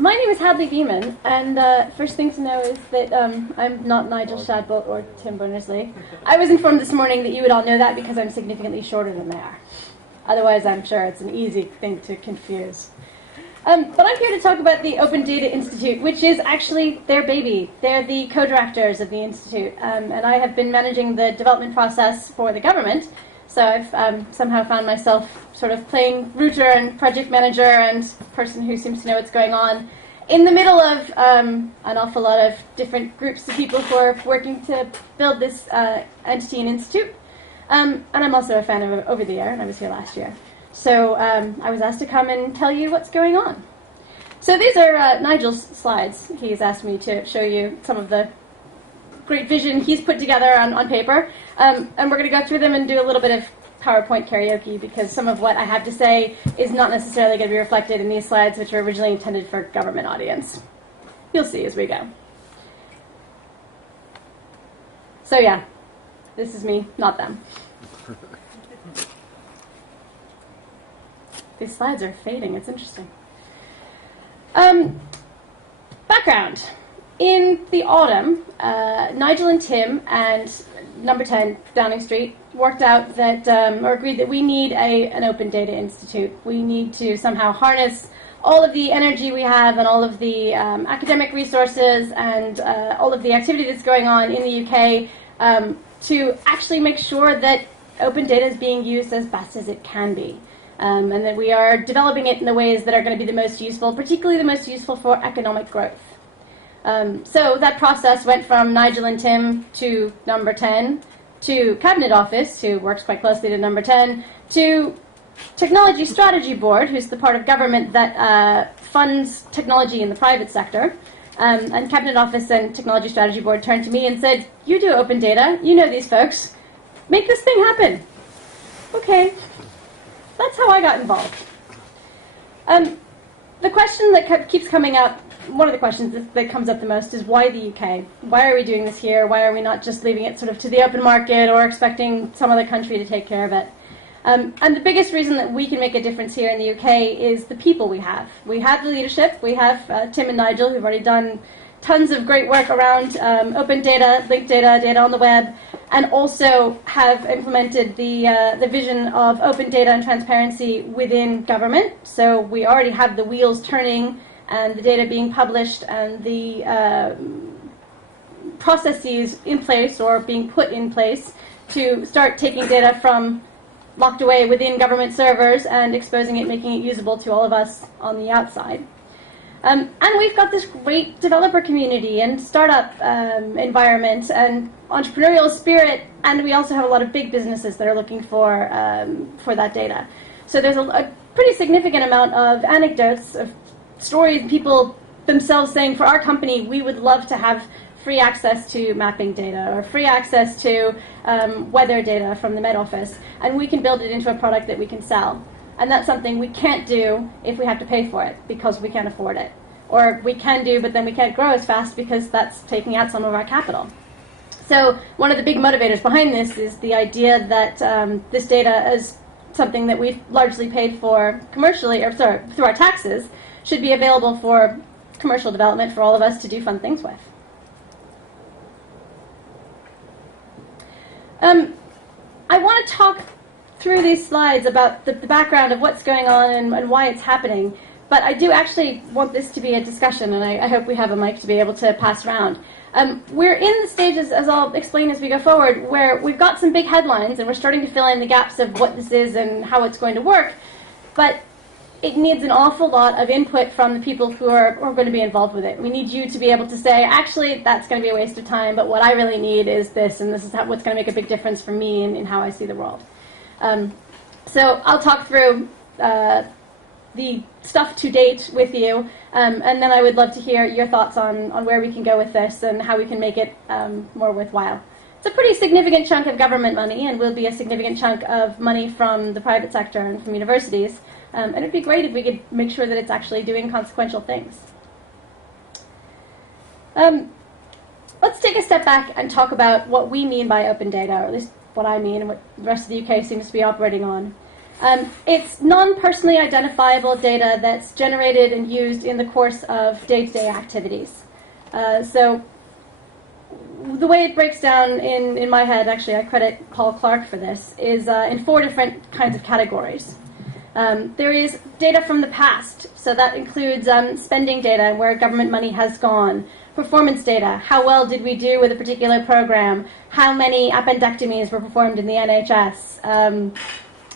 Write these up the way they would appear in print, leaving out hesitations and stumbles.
My name is Hadley Beeman, and first thing to know is that I'm not Nigel Shadbolt or Tim Berners-Lee. I was informed this morning that you would all know that because I'm significantly shorter than they are. Otherwise, I'm sure it's an easy thing to confuse. But I'm here to talk about the Open Data Institute, which is actually their baby. They're the co-directors of the Institute, and I have been managing the development process for the government. So I've somehow found myself sort of playing router and project manager and person who seems to know what's going on in the middle of an awful lot of different groups of people who are working to build this entity and institute. And I'm also a fan of Over the Air, and I was here last year. So I was asked to come and tell you what's going on. So these are Nigel's slides. He's asked me to show you some of the great vision he's put together on paper. And we're going to go through them and do a little bit of PowerPoint karaoke, because some of what I have to say is not necessarily going to be reflected in these slides, which were originally intended for a government audience. You'll see as we go. So yeah, this is me, not them. These slides are fading. It's interesting. Background. In the autumn, Nigel and Tim and Number 10 Downing Street worked out that, or agreed that we need an Open Data Institute. We need to somehow harness all of the energy we have and all of the academic resources and all of the activity that's going on in the UK to actually make sure that open data is being used as best as it can be. And that we are developing it in the ways that are going to be the most useful, particularly the most useful for economic growth. So that process went from Nigel and Tim to Number 10, to Cabinet Office, who works quite closely to Number 10, to Technology Strategy Board, who's the part of government that funds technology in the private sector. And Cabinet Office and Technology Strategy Board turned to me and said, "You do open data, you know these folks, make this thing happen." Okay. That's how I got involved. The question that keeps coming up, one of the questions that comes up the most is, why the UK? Why are we doing this here? Why are we not just leaving it sort of to the open market or expecting some other country to take care of it? And the biggest reason that we can make a difference here in the UK is the people we have. We have the leadership. We have Tim and Nigel, who've already done tons of great work around open data, linked data, data on the web, and also have implemented the vision of open data and transparency within government. So we already have the wheels turning and the data being published and the processes in place or being put in place to start taking data from locked away within government servers and exposing it, making it usable to all of us on the outside. And we've got this great developer community and startup environment and entrepreneurial spirit, and we also have a lot of big businesses that are looking for that data. So there's a pretty significant amount of anecdotes, of stories, people themselves saying, for our company, we would love to have free access to mapping data or free access to weather data from the Met Office, and we can build it into a product that we can sell. And that's something we can't do if we have to pay for it because we can't afford it. Or we can do, but then we can't grow as fast because that's taking out some of our capital. So one of the big motivators behind this is the idea that this data is something that we've largely paid for commercially, or sorry, through our taxes, should be available for commercial development for all of us to do fun things with. I want to talk through these slides about the background of what's going on and why it's happening, but I do actually want this to be a discussion, and I hope we have a mic to be able to pass around. We're in the stages, as I'll explain as we go forward, where we've got some big headlines and we're starting to fill in the gaps of what this is and how it's going to work, but it needs an awful lot of input from the people who are going to be involved with it. We need you to be able to say, actually, that's going to be a waste of time, but what I really need is this, and this is what's going to make a big difference for me in how I see the world. So I'll talk through the stuff to date with you, and then I would love to hear your thoughts on where we can go with this and how we can make it more worthwhile. It's a pretty significant chunk of government money and will be a significant chunk of money from the private sector and from universities, and it'd be great if we could make sure that it's actually doing consequential things. Let's take a step back and talk about what we mean by open data, or at least what I mean and what the rest of the UK seems to be operating on. It's non-personally identifiable data that's generated and used in the course of day-to-day activities. So the way it breaks down in my head, actually I credit Paul Clark for this, is in 4 different kinds of categories. There is data from the past, so that includes spending data, where government money has gone, performance data, how well did we do with a particular program, how many appendectomies were performed in the NHS,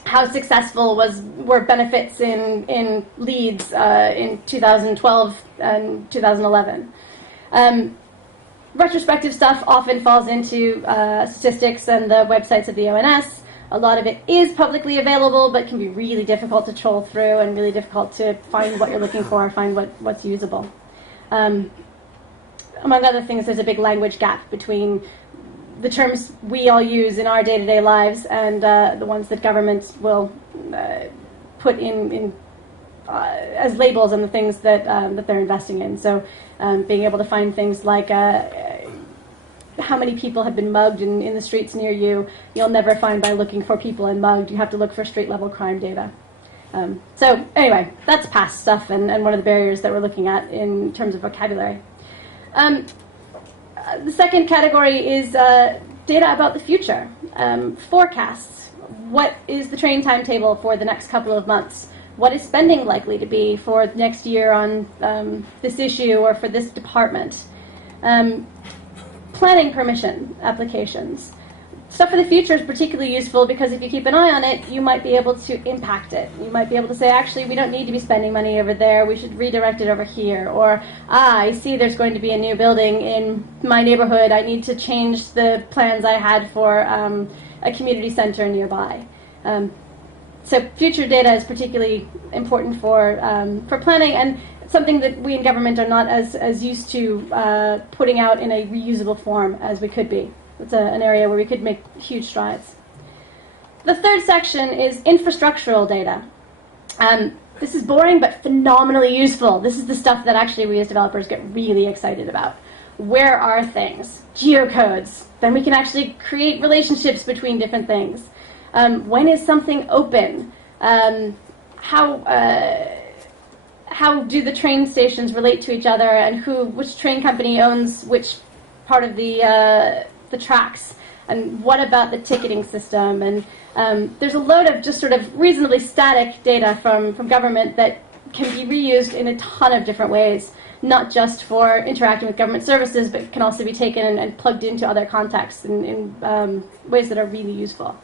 how successful were benefits in Leeds in 2012 and 2011. Retrospective stuff often falls into statistics and the websites of the ONS. A lot of it is publicly available, but can be really difficult to troll through and really difficult to find what you're looking for, find what's usable. Among other things, there's a big language gap between the terms we all use in our day-to-day lives and the ones that governments will put in as labels on the things that they're investing in. So being able to find things like how many people have been mugged in the streets near you, you'll never find by looking for people and mugged. You have to look for street-level crime data. So anyway, that's past stuff and one of the barriers that we're looking at in terms of vocabulary. The second category is data about the future, forecasts. What is the train timetable for the next couple of months? What is spending likely to be for next year on this issue or for this department? Planning permission applications. Stuff for the future is particularly useful because if you keep an eye on it, you might be able to impact it. You might be able to say, actually, we don't need to be spending money over there. We should redirect it over here. Or, I see there's going to be a new building in my neighborhood. I need to change the plans I had for a community center nearby. So future data is particularly important for planning and something that we in government are not as used to putting out in a reusable form as we could be. It's an area where we could make huge strides. The third section is infrastructural data. This is boring but phenomenally useful. This is the stuff that actually we as developers get really excited about. Where are things? Geocodes. Then we can actually create relationships between different things. When is something open? How do the train stations relate to each other, and which train company owns which part of the tracks? And what about the ticketing system? And there's a load of just sort of reasonably static data from government that can be reused in a ton of different ways, not just for interacting with government services, but can also be taken and plugged into other contexts in ways that are really useful.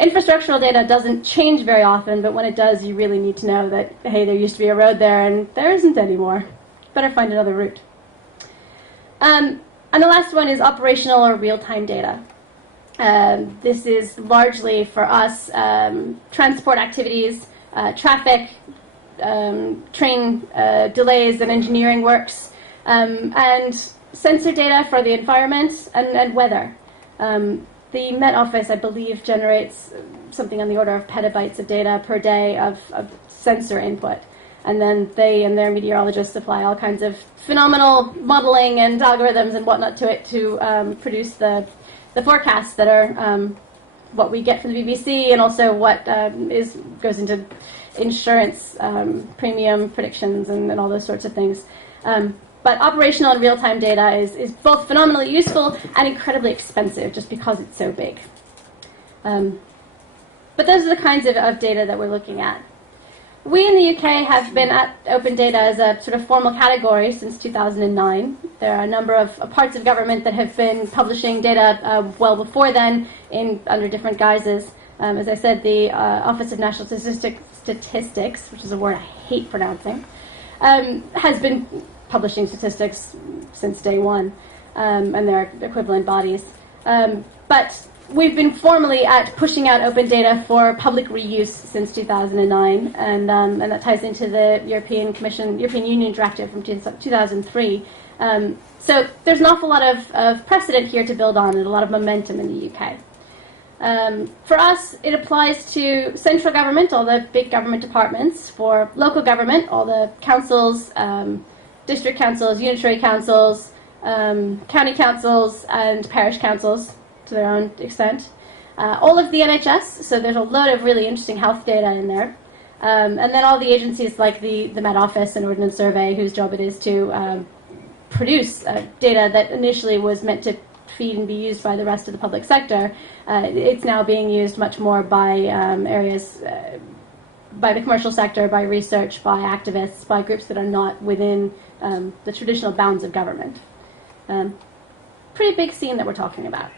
Infrastructural data doesn't change very often, but when it does, you really need to know that, hey, there used to be a road there, and there isn't anymore. Better find another route. And the last one is operational or real-time data. This is largely, for us, transport activities, traffic, train delays and engineering works, and sensor data for the environment and weather. The Met Office, I believe, generates something on the order of petabytes of data per day of sensor input. And then they and their meteorologists apply all kinds of phenomenal modeling and algorithms and whatnot to it to produce the forecasts that are what we get from the BBC and also what goes into insurance premium predictions and all those sorts of things. But operational and real-time data is both phenomenally useful and incredibly expensive just because it's so big. But those are the kinds of data that we're looking at. We in the UK have been at open data as a sort of formal category since 2009. There are a number of parts of government that have been publishing data well before then under different guises. As I said, the Office of National Statistics, which is a word I hate pronouncing, has been publishing statistics since day one, and their equivalent bodies. But we've been formally at pushing out open data for public reuse since 2009, and that ties into the European Union Directive from 2003. So there's an awful lot of precedent here to build on and a lot of momentum in the UK. For us, it applies to central government, all the big government departments, for local government, all the councils, district councils, unitary councils, county councils, and parish councils to their own extent. all of the NHS, so there's a load of really interesting health data in there. And then all the agencies like the Met Office and Ordnance Survey, whose job it is to produce data that initially was meant to feed and be used by the rest of the public sector. It's now being used much more by areas, by the commercial sector, by research, by activists, by groups that are not within the traditional bounds of government. Pretty big scene that we're talking about.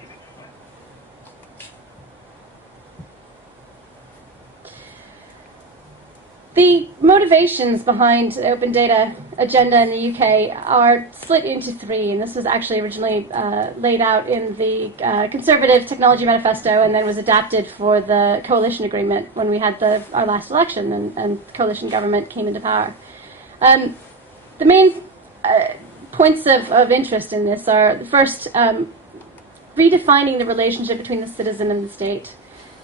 The motivations behind the open data agenda in the UK are split into three, and this was actually originally laid out in the Conservative Technology Manifesto and then was adapted for the coalition agreement when we had our last election and coalition government came into power. The main points of interest in this are, first, redefining the relationship between the citizen and the state.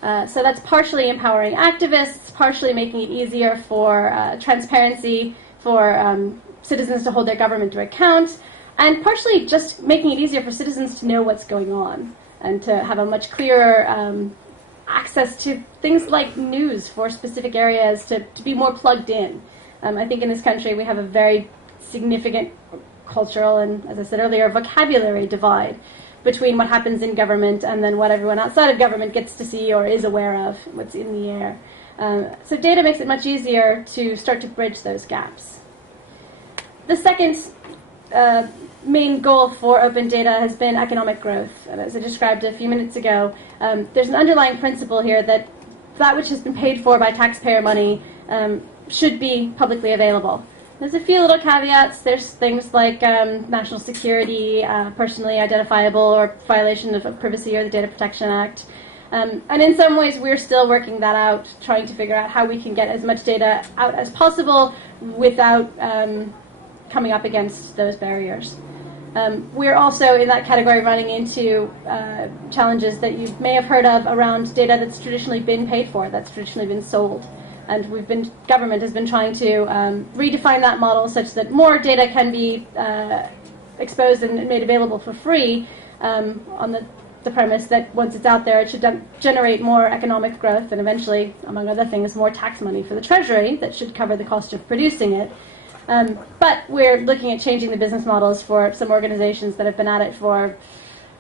So that's partially empowering activists, partially making it easier for transparency for citizens to hold their government to account, and partially just making it easier for citizens to know what's going on and to have a much clearer access to things like news for specific areas, to be more plugged in. I think in this country we have a very significant cultural and, as I said earlier, vocabulary divide between what happens in government and then what everyone outside of government gets to see or is aware of, what's in the air. So data makes it much easier to start to bridge those gaps. The second main goal for open data has been economic growth. And as I described a few minutes ago, there's an underlying principle here that which has been paid for by taxpayer money should be publicly available. There's a few little caveats. There's things like national security, personally identifiable, or violation of privacy or the Data Protection Act. And in some ways, we're still working that out, trying to figure out how we can get as much data out as possible without coming up against those barriers. We're also in that category running into challenges that you may have heard of around data that's traditionally been paid for, that's traditionally been sold. And government has been trying to redefine that model such that more data can be exposed and made available for free on the premise that once it's out there, it should generate more economic growth and eventually, among other things, more tax money for the Treasury that should cover the cost of producing it. But we're looking at changing the business models for some organizations that have been at it for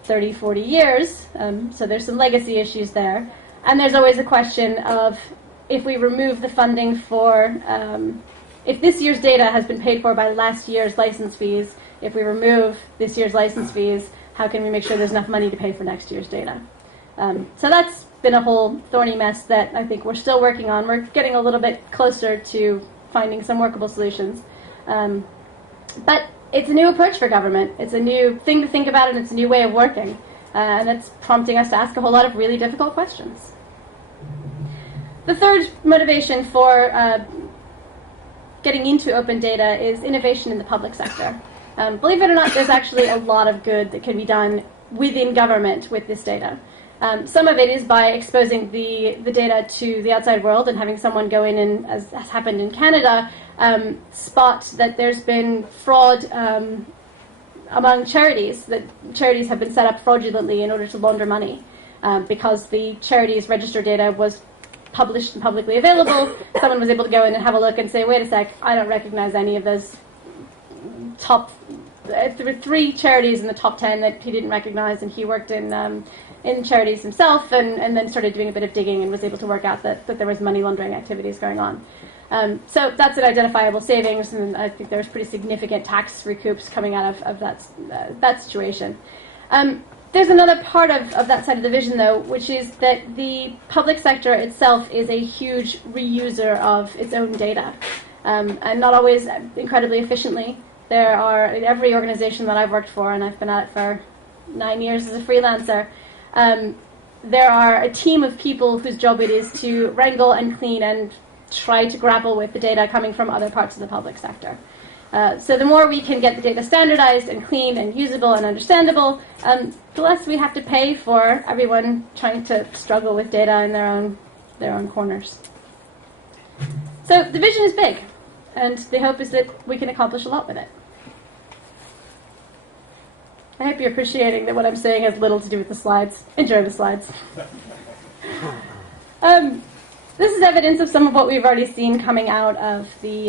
30, 40 years. So there's some legacy issues there. And there's always a question of, if we remove the funding for, if this year's data has been paid for by last year's license fees, if we remove this year's license fees, how can we make sure there's enough money to pay for next year's data? So that's been a whole thorny mess that I think we're still working on. We're getting a little bit closer to finding some workable solutions. But it's a new approach for government. It's a new thing to think about, and it's a new way of working. And it's prompting us to ask a whole lot of really difficult questions. The third motivation for getting into open data is innovation in the public sector. Believe it or not, there's actually a lot of good that can be done within government with this data. Some of it is by exposing the data to the outside world and having someone go in and, as has happened in Canada, spot that there's been fraud among charities, that charities have been set up fraudulently in order to launder money because the charities' register data was published and publicly available. Someone was able to go in and have a look and say, wait a sec, I don't recognize any of those top 3 charities in the top 10 that he didn't recognize, and he worked in charities himself, and then started doing a bit of digging and was able to work out that there was money laundering activities going on. So that's an identifiable savings, and I think there's pretty significant tax recoups coming out of that situation. There's another part of that side of the vision, though, which is that the public sector itself is a huge reuser of its own data, and not always incredibly efficiently. There are, in every organization that I've worked for, and I've been at it for 9 years as a freelancer, there are a team of people whose job it is to wrangle and clean and try to grapple with the data coming from other parts of the public sector. So the more we can get the data standardized and clean and usable and understandable, the less we have to pay for everyone trying to struggle with data in their own corners. So the vision is big, and the hope is that we can accomplish a lot with it. I hope you're appreciating that what I'm saying has little to do with the slides. Enjoy the slides. This is evidence of some of what we've already seen coming out of the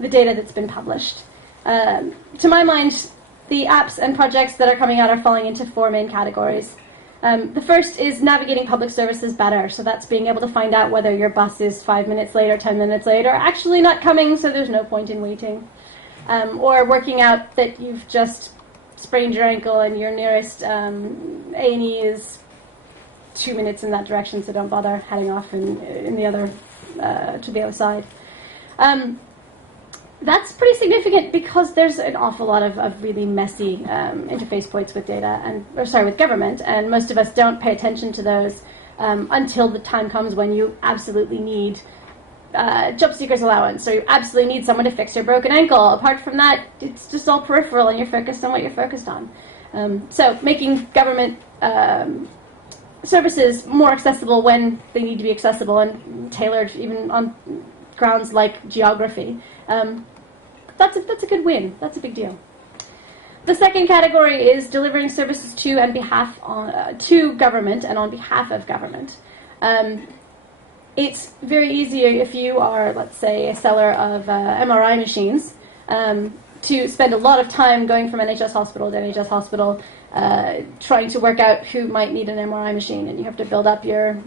data that's been published. To my mind, the apps and projects that are coming out are falling into four main categories. The first is navigating public services better. So that's being able to find out whether your bus is 5 minutes late or 10 minutes late, or actually not coming, so there's no point in waiting. Or working out that you've just sprained your ankle and your nearest A&E is 2 minutes in that direction, so don't bother heading off in the other to the other side. That's pretty significant because there's an awful lot of really messy interface points with data with government, and most of us don't pay attention to those until the time comes when you absolutely need job seekers allowance, or you absolutely need someone to fix your broken ankle. Apart from that, it's just all peripheral, and you're focused on what you're focused on. So making government services more accessible when they need to be accessible and tailored even on grounds like geography. That's a good win. That's a big deal. The second category is delivering services to government and on behalf of government. It's very easy if you are, let's say, a seller of MRI machines, to spend a lot of time going from NHS hospital to NHS hospital, trying to work out who might need an MRI machine, and you have to build up your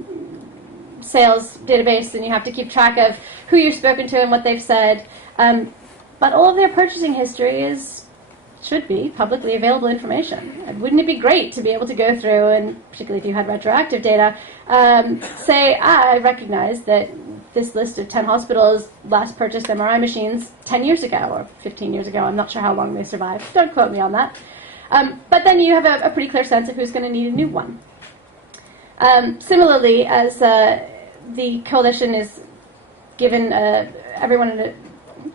sales database, and you have to keep track of who you've spoken to and what they've said. But all of their purchasing history should be publicly available information. And wouldn't it be great to be able to go through, and particularly if you had retroactive data, say, I recognize that this list of 10 hospitals last purchased MRI machines 10 years ago or 15 years ago. I'm not sure how long they survived. Don't quote me on that. But then you have a pretty clear sense of who's going to need a new one. Similarly, as the coalition is given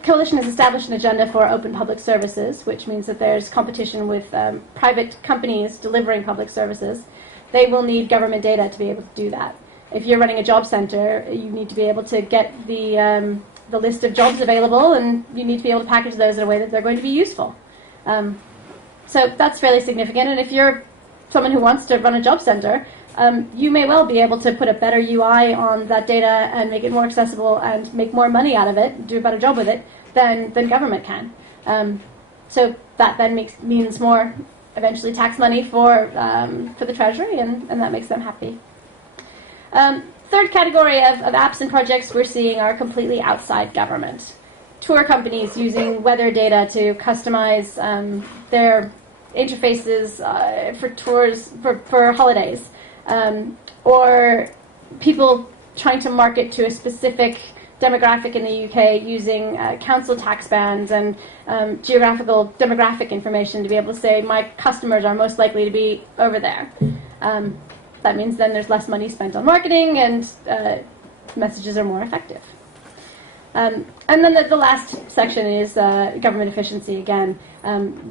coalition has established an agenda for open public services, which means that there's competition with private companies delivering public services. They will need government data to be able to do that. If you're running a job center, you need to be able to get the list of jobs available, and you need to be able to package those in a way that they're going to be useful. So that's fairly significant. And if you're someone who wants to run a job center, you may well be able to put a better UI on that data and make it more accessible and make more money out of it, do a better job with it than government can. So that then means more, eventually, tax money for the Treasury, and that makes them happy. Third category of apps and projects we're seeing are completely outside government. Tour companies using weather data to customize their interfaces for tours, for holidays. Or people trying to market to a specific demographic in the UK using council tax bands and geographical demographic information to be able to say, my customers are most likely to be over there. That means then there's less money spent on marketing, and messages are more effective. And then the last section is government efficiency again.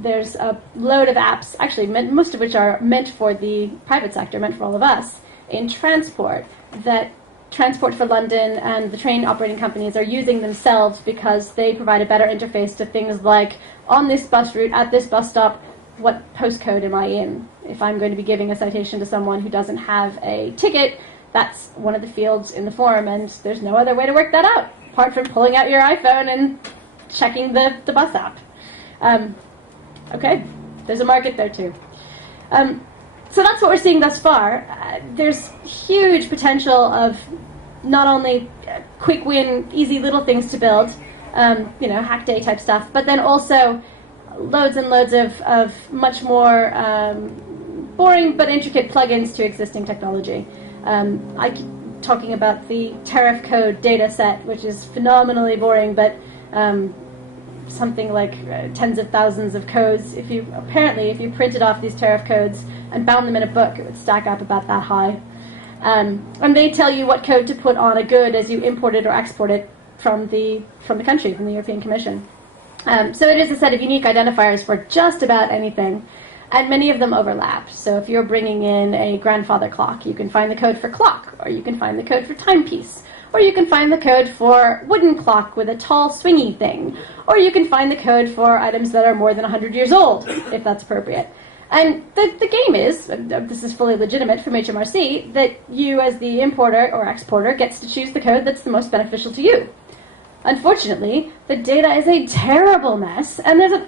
There's a load of apps, actually most of which are meant for the private sector, meant for all of us, in transport, that Transport for London and the train operating companies are using themselves because they provide a better interface to things like, on this bus route, at this bus stop, what postcode am I in? If I'm going to be giving a citation to someone who doesn't have a ticket, that's one of the fields in the form, and there's no other way to work that out, apart from pulling out your iPhone and checking the bus app. Okay, there's a market there too. So that's what we're seeing thus far. There's huge potential of not only quick win, easy little things to build, hack day type stuff, but then also loads and loads of much more boring but intricate plugins to existing technology. I keep talking about the tariff code data set, which is phenomenally boring, but something like tens of thousands of codes. If you printed off these tariff codes and bound them in a book, it would stack up about that high. And they tell you what code to put on a good as you import it or export it from the country, from the European Commission. So it is a set of unique identifiers for just about anything, and many of them overlap. So if you're bringing in a grandfather clock, you can find the code for clock, or you can find the code for timepiece, or you can find the code for wooden clock with a tall swingy thing, or you can find the code for items that are more than 100 years old, if that's appropriate. And the game is, this is fully legitimate from HMRC, that you as the importer or exporter gets to choose the code that's the most beneficial to you. Unfortunately, the data is a terrible mess, and there's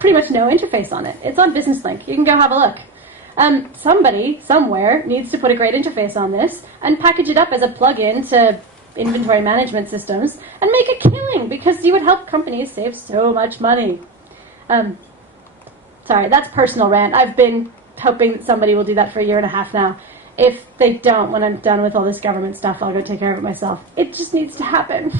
pretty much no interface on it. It's on Business Link. You can go have a look. Somebody, somewhere, needs to put a great interface on this and package it up as a plug-in to inventory management systems and make a killing, because you would help companies save so much money. Sorry, that's personal rant. I've been hoping that somebody will do that for 1.5 years now. If they don't, when I'm done with all this government stuff, I'll go take care of it myself. It just needs to happen.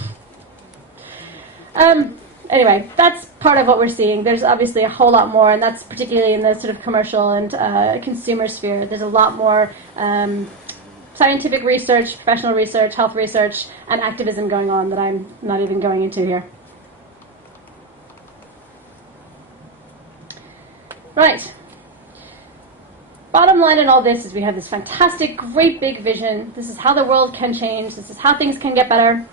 Anyway, that's part of what we're seeing. There's obviously a whole lot more, and that's particularly in the sort of commercial and consumer sphere. There's a lot more scientific research, professional research, health research, and activism going on that I'm not even going into here. Right. Bottom line in all this is we have this fantastic, great big vision. This is how the world can change. This is how things can get better.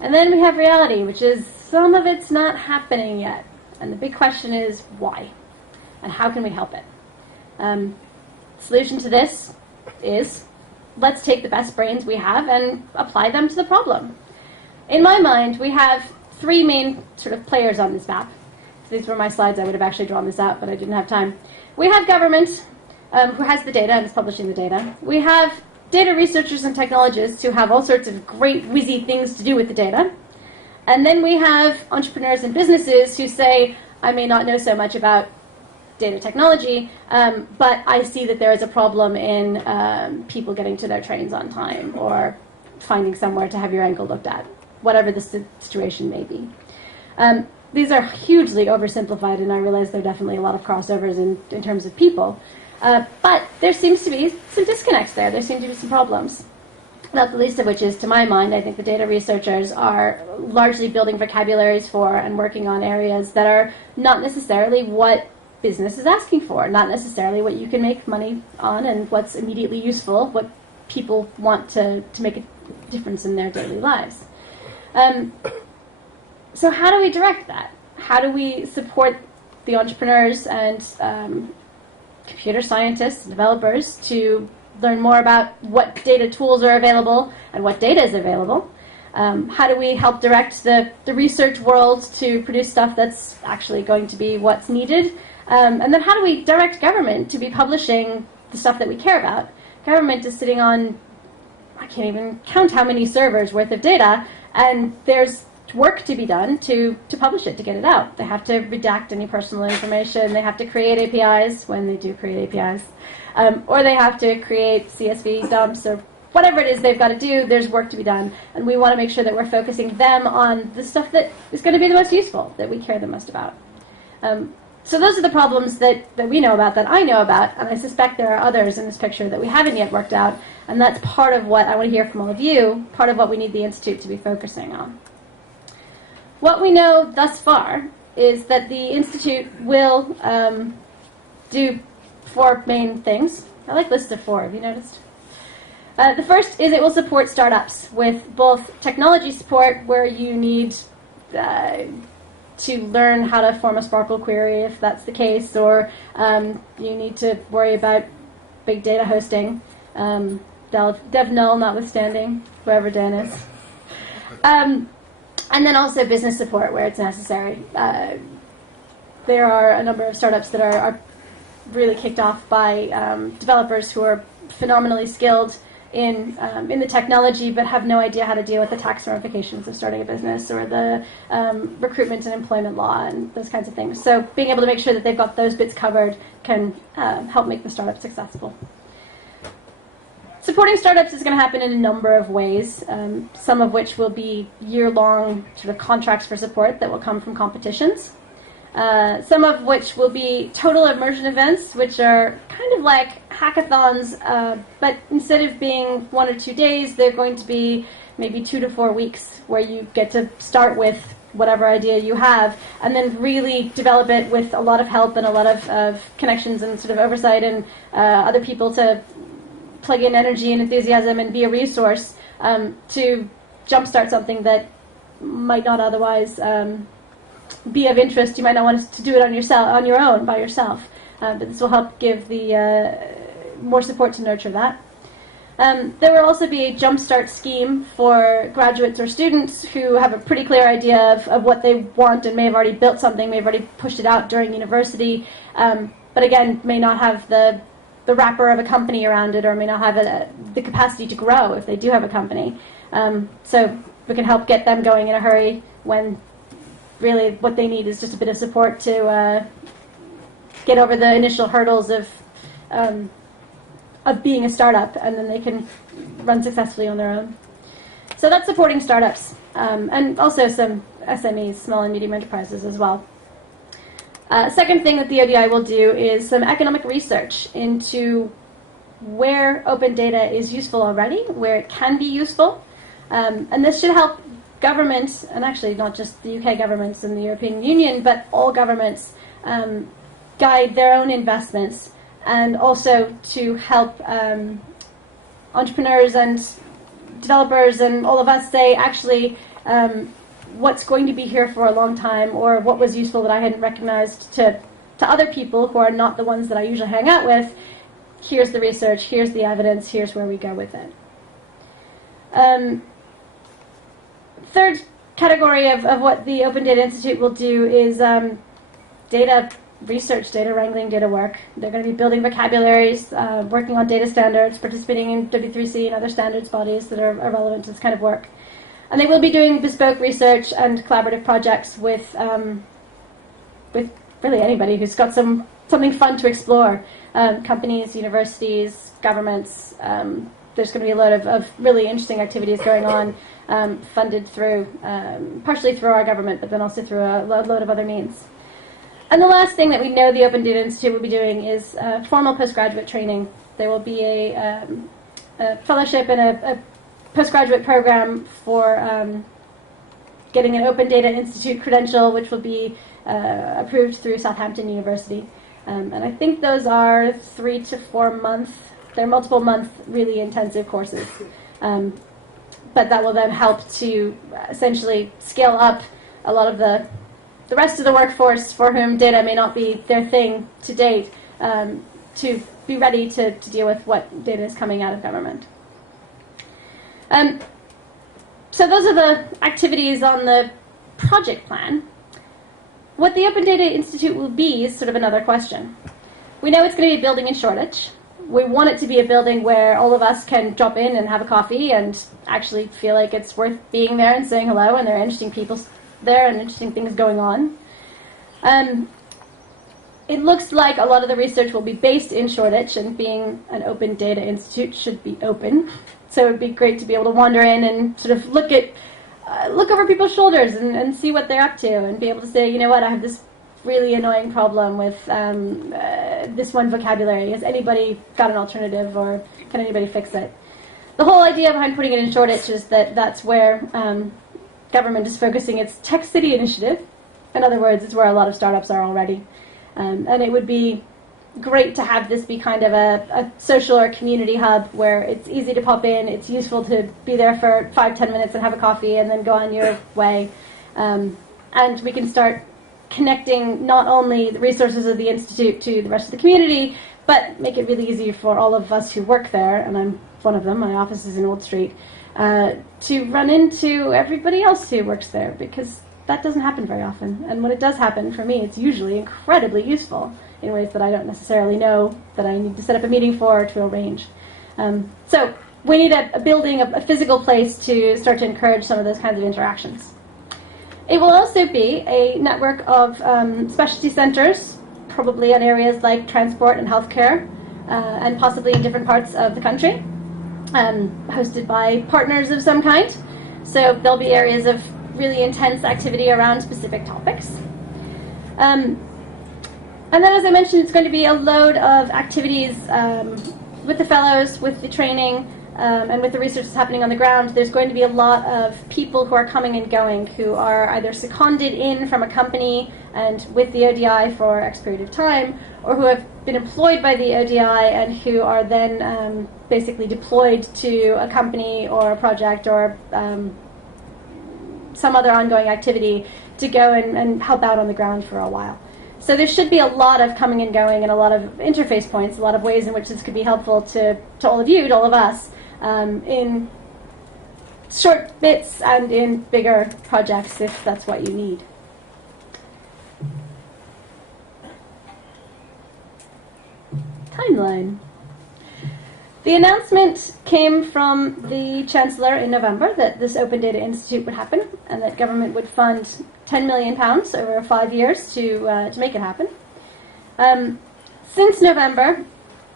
And then we have reality, which is some of it's not happening yet. And the big question is why? And how can we help it? Solution to this is, let's take the best brains we have and apply them to the problem. In my mind, we have 3 main sort of players on this map. If these were my slides, I would have actually drawn this out, but I didn't have time. We have government, who has the data and is publishing the data. We have data researchers and technologists who have all sorts of great whizzy things to do with the data. And then we have entrepreneurs and businesses who say, I may not know so much about data technology, but I see that there is a problem in people getting to their trains on time or finding somewhere to have your ankle looked at, whatever the situation may be. These are hugely oversimplified, and I realize there are definitely a lot of crossovers in terms of people. But there seems to be some disconnects there. There seem to be some problems. Not the least of which is, to my mind, I think the data researchers are largely building vocabularies for and working on areas that are not necessarily what business is asking for, not necessarily what you can make money on and what's immediately useful, what people want to make a difference in their daily lives. So how do we direct that? How do we support the entrepreneurs and computer scientists and developers to learn more about what data tools are available and what data is available? How do we help direct the research world to produce stuff that's actually going to be what's needed? And then how do we direct government to be publishing the stuff that we care about? Government is sitting on, I can't even count how many servers worth of data, and there's work to be done to publish it, to get it out. They have to redact any personal information. They have to create APIs when they do create APIs. Or they have to create CSV dumps or whatever it is they've got to do. There's work to be done. And we want to make sure that we're focusing them on the stuff that is going to be the most useful, that we care the most about. So those are the problems that we know about, that I know about, and I suspect there are others in this picture that we haven't yet worked out, and that's part of what I want to hear from all of you, part of what we need the Institute to be focusing on. What we know thus far is that the Institute will do 4 main things. I like lists of 4, have you noticed? The first is it will support startups with both technology support, where you need to learn how to form a Sparkle query if that's the case, or you need to worry about big data hosting, dev null notwithstanding, whoever Dan is. And then also business support where it's necessary. There are a number of startups that are really kicked off by developers who are phenomenally skilled in the technology but have no idea how to deal with the tax ramifications of starting a business or the recruitment and employment law and those kinds of things. So being able to make sure that they've got those bits covered can help make the startup successful. Supporting startups is going to happen in a number of ways, some of which will be year-long sort of contracts for support that will come from competitions. Some of which will be total immersion events, which are kind of like hackathons, but instead of being 1 or 2 days, they're going to be maybe 2 to 4 weeks, where you get to start with whatever idea you have, and then really develop it with a lot of help and a lot of connections and sort of oversight and other people to plug in energy and enthusiasm and be a resource to jumpstart something that might not otherwise be of interest. You might not want to do it on your own, by yourself. but this will help give the more support to nurture that. There will also be a jumpstart scheme for graduates or students who have a pretty clear idea of what they want and may have already built something, may have already pushed it out during university, but again, may not have the wrapper of a company around it, or may not have the capacity to grow if they do have a company. So we can help get them going in a hurry when really what they need is just a bit of support to get over the initial hurdles of being a startup, and then they can run successfully on their own. So that's supporting startups, and also some SMEs, small and medium enterprises as well. Second thing that the ODI will do is some economic research into where open data is useful already, where it can be useful, and this should help governments, and actually not just the UK governments and the European Union, but all governments guide their own investments, and also to help entrepreneurs and developers and all of us say, actually, what's going to be here for a long time, or what was useful that I hadn't recognized to other people who are not the ones that I usually hang out with. Here's the research, here's the evidence, here's where we go with it. Third category of what the Open Data Institute will do is data research, data wrangling, data work. They're going to be building vocabularies, working on data standards, participating in W3C and other standards bodies that are relevant to this kind of work. And they will be doing bespoke research and collaborative projects with really anybody who's got something fun to explore. Companies, universities, governments. There's going to be a lot of really interesting activities going on, funded through, partially through our government, but then also through a load of other means. And the last thing that we know the Open Data Institute will be doing is formal postgraduate training. There will be a fellowship and a postgraduate program for getting an Open Data Institute credential, which will be approved through Southampton University. And I think those are 3 to 4 months. They're multiple month, really intensive courses. But that will then help to essentially scale up a lot of the rest of the workforce for whom data may not be their thing to date, to be ready to deal with what data is coming out of government. So those are the activities on the project plan. What the Open Data Institute will be is sort of another question. We know it's going to be a building in Shoreditch. We want it to be a building where all of us can drop in and have a coffee and actually feel like it's worth being there and saying hello, and there are interesting people there and interesting things going on. It looks like a lot of the research will be based in Shoreditch, and being an Open Data Institute should be open. So it would be great to be able to wander in and sort of look over people's shoulders and see what they're up to, and be able to say, you know what, I have this really annoying problem with this one vocabulary. Has anybody got an alternative, or can anybody fix it? The whole idea behind putting it in Shoreditch is that that's where government is focusing its Tech City initiative. In other words, it's where a lot of startups are already. And it would be great to have this be kind of a social or community hub where it's easy to pop in, it's useful to be there for 5-10 minutes and have a coffee and then go on your way. And we can start connecting not only the resources of the Institute to the rest of the community, but make it really easy for all of us who work there, and I'm one of them, my office is in Old Street, to run into everybody else who works there, because that doesn't happen very often. And when it does happen, for me, it's usually incredibly useful in ways that I don't necessarily know that I need to set up a meeting for or to arrange. So we need a building, a physical place to start to encourage some of those kinds of interactions. It will also be a network of specialty centres, probably in areas like transport and healthcare, and possibly in different parts of the country, hosted by partners of some kind. So there'll be areas of really intense activity around specific topics. And then, as I mentioned, it's going to be a load of activities with the fellows, with the training, and with the research that's happening on the ground. There's going to be a lot of people who are coming and going, who are either seconded in from a company and with the ODI for X period of time, or who have been employed by the ODI and who are then basically deployed to a company or a project or some other ongoing activity to go and help out on the ground for a while. So there should be a lot of coming and going and a lot of interface points, a lot of ways in which this could be helpful to all of you, to all of us, in short bits and in bigger projects if that's what you need. Timeline. The announcement came from the Chancellor in November that this Open Data Institute would happen and that government would fund £10 million over 5 years to make it happen. Since November,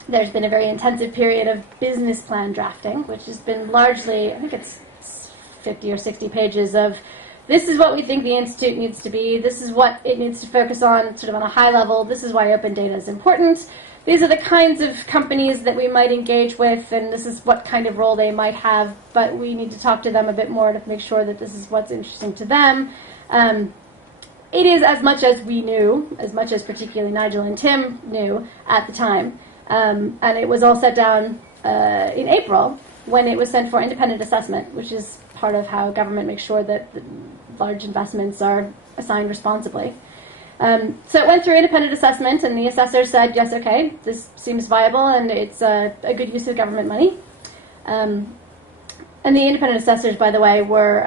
there's been a very intensive period of business plan drafting, which has been largely, I think it's 50 or 60 pages of this is what we think the Institute needs to be, this is what it needs to focus on, sort of on a high level, this is why open data is important, these are the kinds of companies that we might engage with, and this is what kind of role they might have, but we need to talk to them a bit more to make sure that this is what's interesting to them. It is as much as we knew, as much as particularly Nigel and Tim knew at the time, and it was all set down in April when it was sent for independent assessment, which is part of how government makes sure that large investments are assigned responsibly. So it went through independent assessment, and the assessor said, yes, okay, this seems viable, and it's a good use of government money. And the independent assessors, by the way, were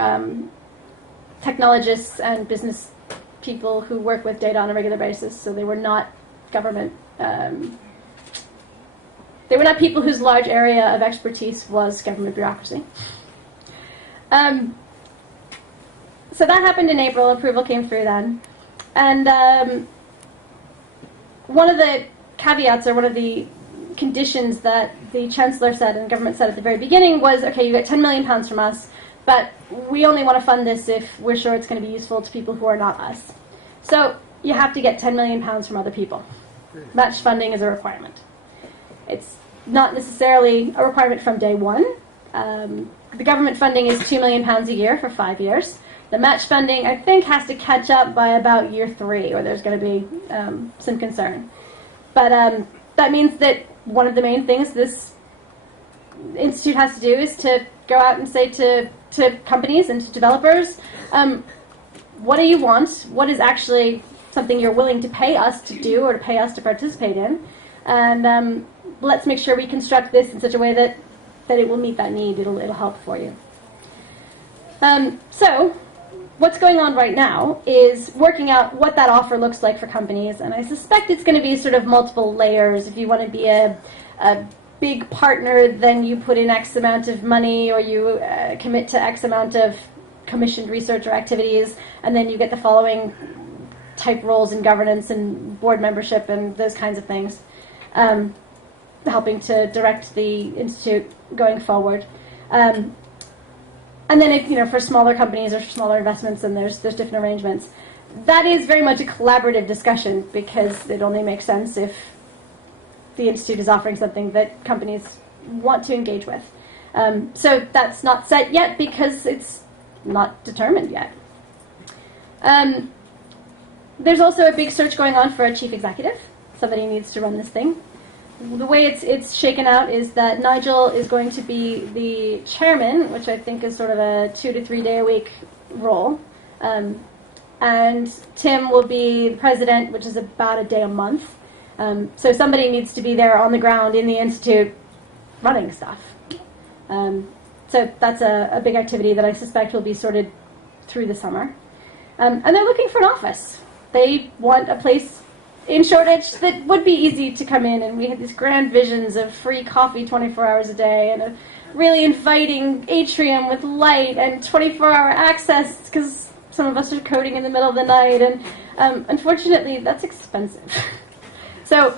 technologists and business people who work with data on a regular basis, so they were not government. They were not people whose large area of expertise was government bureaucracy. So that happened in April. Approval came through then. And one of the caveats, or one of the conditions that the Chancellor said and government said at the very beginning was, okay, you get £10 million from us, but we only want to fund this if we're sure it's going to be useful to people who are not us. So you have to get £10 million from other people. Match funding is a requirement. It's not necessarily a requirement from day one. The government funding is £2 million a year for 5 years. The match funding, I think, has to catch up by about year 3, or there's going to be some concern. But that means that one of the main things this institute has to do is to go out and say to companies and to developers, what do you want? What is actually something you're willing to pay us to do or to pay us to participate in? And let's make sure we construct this in such a way that it will meet that need. It'll help for you. So what's going on right now is working out what that offer looks like for companies, and I suspect it's going to be sort of multiple layers. If you want to be a big partner, then you put in X amount of money, or you commit to X amount of commissioned research or activities, and then you get the following type roles in governance and board membership and those kinds of things, helping to direct the institute going forward. And then, if, for smaller companies or smaller investments, then there's different arrangements. That is very much a collaborative discussion, because it only makes sense if the institute is offering something that companies want to engage with. So that's not set yet because it's not determined yet. There's also a big search going on for a chief executive. Somebody needs to run this thing. The way it's shaken out is that Nigel is going to be the chairman, which I think is sort of a 2 to 3 day a week role. And Tim will be the president, which is about a day a month. So somebody needs to be there on the ground in the institute running stuff. So that's a big activity that I suspect will be sorted through the summer. And they're looking for an office. They want a place in Shoreditch that would be easy to come in, and we had these grand visions of free coffee 24 hours a day and a really inviting atrium with light and 24-hour access, because some of us are coding in the middle of the night, and unfortunately that's expensive. So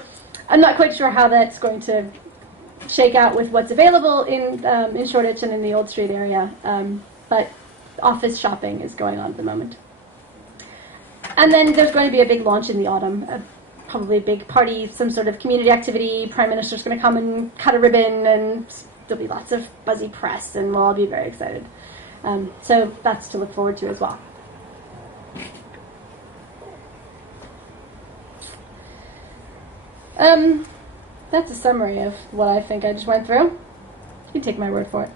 I'm not quite sure how that's going to shake out with what's available in Shoreditch and in the Old Street area, but office shopping is going on at the moment. And then there's going to be a big launch in the autumn, probably a big party, some sort of community activity. Prime Minister's going to come and cut a ribbon, and there'll be lots of buzzy press, and we'll all be very excited. So that's to look forward to as well. That's a summary of what I think I just went through. You can take my word for it.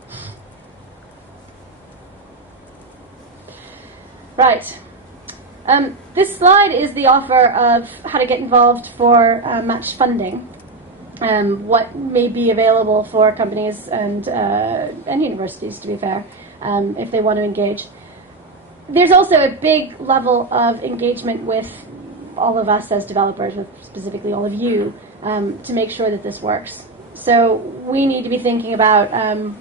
Right. This slide is the offer of how to get involved for match funding, what may be available for companies and universities, to be fair, if they want to engage. There's also a big level of engagement with all of us as developers, with specifically all of you, to make sure that this works. So we need to be thinking about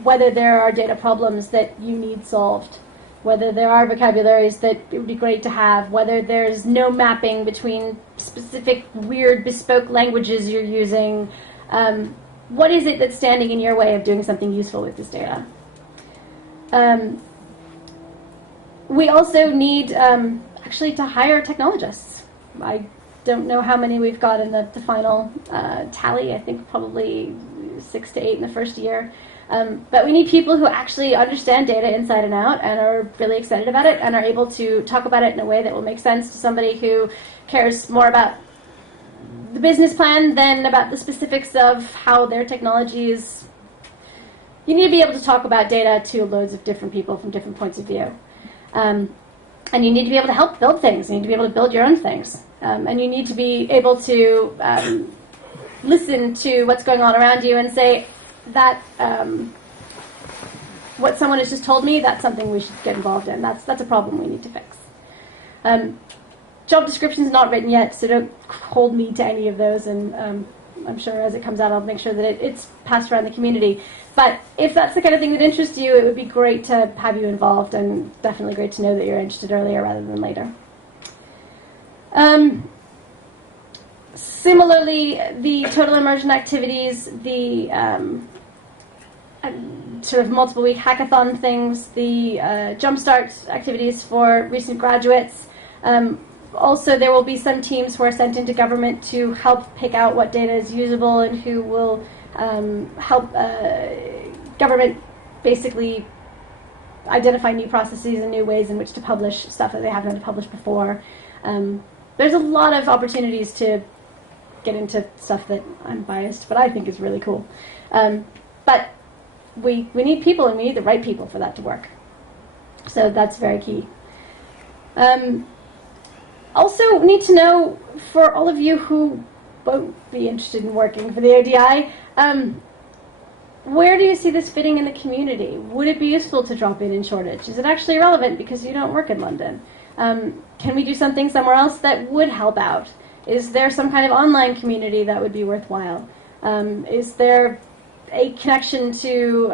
whether there are data problems that you need solved, whether there are vocabularies that it would be great to have, whether there's no mapping between specific weird bespoke languages you're using. What is it that's standing in your way of doing something useful with this data? We also need actually to hire technologists. I don't know how many we've got in the final tally. I think probably 6 to 8 in the first year. But we need people who actually understand data inside and out and are really excited about it and are able to talk about it in a way that will make sense to somebody who cares more about the business plan than about the specifics of how their technology is. You need to be able to talk about data to loads of different people from different points of view. And you need to be able to help build things. You need to be able to build your own things. And you need to be able to listen to what's going on around you and say that what someone has just told me, that's something we should get involved in. That's a problem we need to fix. Job description's not written yet, so don't hold me to any of those. And I'm sure as it comes out, I'll make sure that it's passed around the community. But if that's the kind of thing that interests you, it would be great to have you involved, and definitely great to know that you're interested earlier rather than later. Similarly, the total immersion activities, the sort of multiple week hackathon things, the jumpstart activities for recent graduates. Also, there will be some teams who are sent into government to help pick out what data is usable and who will help government basically identify new processes and new ways in which to publish stuff that they haven't had to publish before. There's a lot of opportunities to get into stuff that I'm biased, but I think is really cool. But we need people, and we need the right people for that to work. So that's very key. Also need to know, for all of you who won't be interested in working for the ODI, where do you see this fitting in the community? Would it be useful to drop in Shoreditch? Is it actually relevant because you don't work in London? Can we do something somewhere else that would help out? Is there some kind of online community that would be worthwhile? Is there a connection to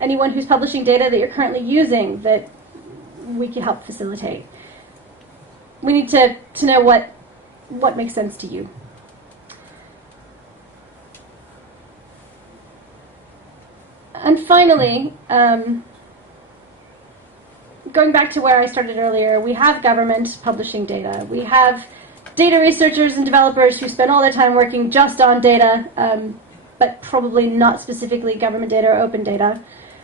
anyone who's publishing data that you're currently using that we could help facilitate? We need to know what makes sense to you. And finally, going back to where I started earlier, we have government publishing data. We have data researchers and developers who spend all their time working just on data, but probably not specifically government data or open data.